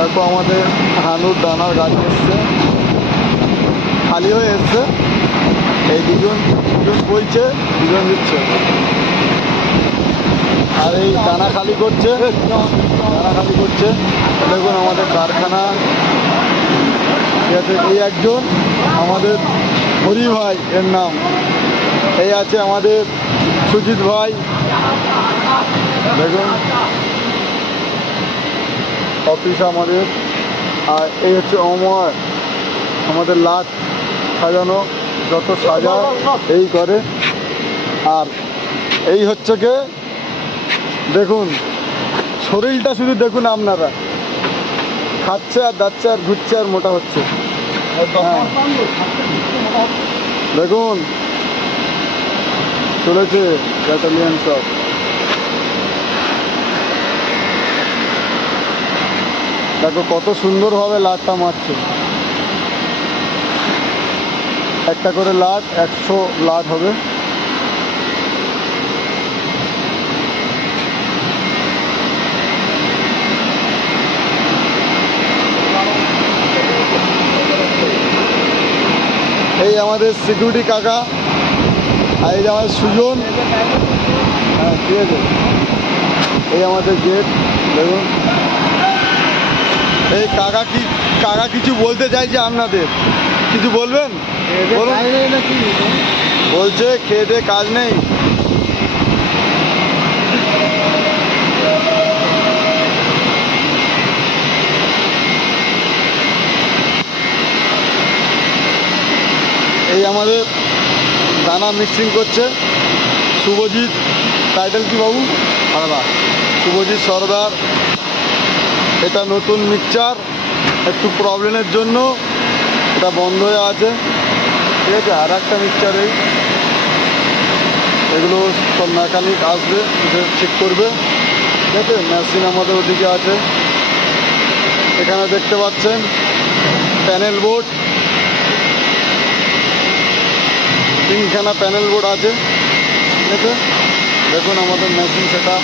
তারপর আমাদের হানুর দানার গাড়ি এসছে, খালি হয়ে এসছে। এই দুজন বইছে, দুজন দিচ্ছে। আর এই দানা খালি করছে, দেখুন আমাদের কারখানা। ঠিক আছে, এই একজন আমাদের হরি ভাই এর নাম। এই আছে আমাদের সুজিত ভাই, দেখুন অফিস আমাদের। আর এই হচ্ছে অমর, আমাদের লাট সাজানো, যত সাজা এই করে। আর এই হচ্ছে কে, দেখুন শরীরটা শুধু দেখুন আপনারা, খাচ্ছে আর যাচ্ছে আর ঘুরছে আর মোটা হচ্ছে। হ্যাঁ, দেখুন চলেছে ব্যাটালিয়ান সব। দেখো কত সুন্দরভাবে লাটটা মারছে। একটা করে লাট, 100 লাট হবে। এই আমাদের সিকিউরিটি কাকা, আর এই যে আমাদের সুজন। হ্যাঁ ঠিক আছে, এই আমাদের গেট দেখুন। এই কাকা কিছু বলতে চাইছে আপনাদের, কিছু বলবেন? বলুন। বলছে খেয়ে দিয়ে কাজ নেই। এই আমাদের দানা মিক্সিং করছে শুভজিৎ, টাইটেল কি বাবু? সর্দার, শুভজিৎ সর্দার। এটা নতুন মিক্সচার, একটু প্রবলেমের জন্য এটা বন্ধ হয়ে আছে। ঠিক আছে, আর একটা মিক্সচার এগুলো সব মেকানিক আসবে, ঠিক করবে। ঠিক আছে, মেশিন আমাদের ওদিকে আছে। এখানে দেখতে পাচ্ছেন প্যানেল বোর্ড, 3খানা প্যানেল বোর্ড আছে। ঠিক আছে, দেখুন আমাদের মেশিন সেটা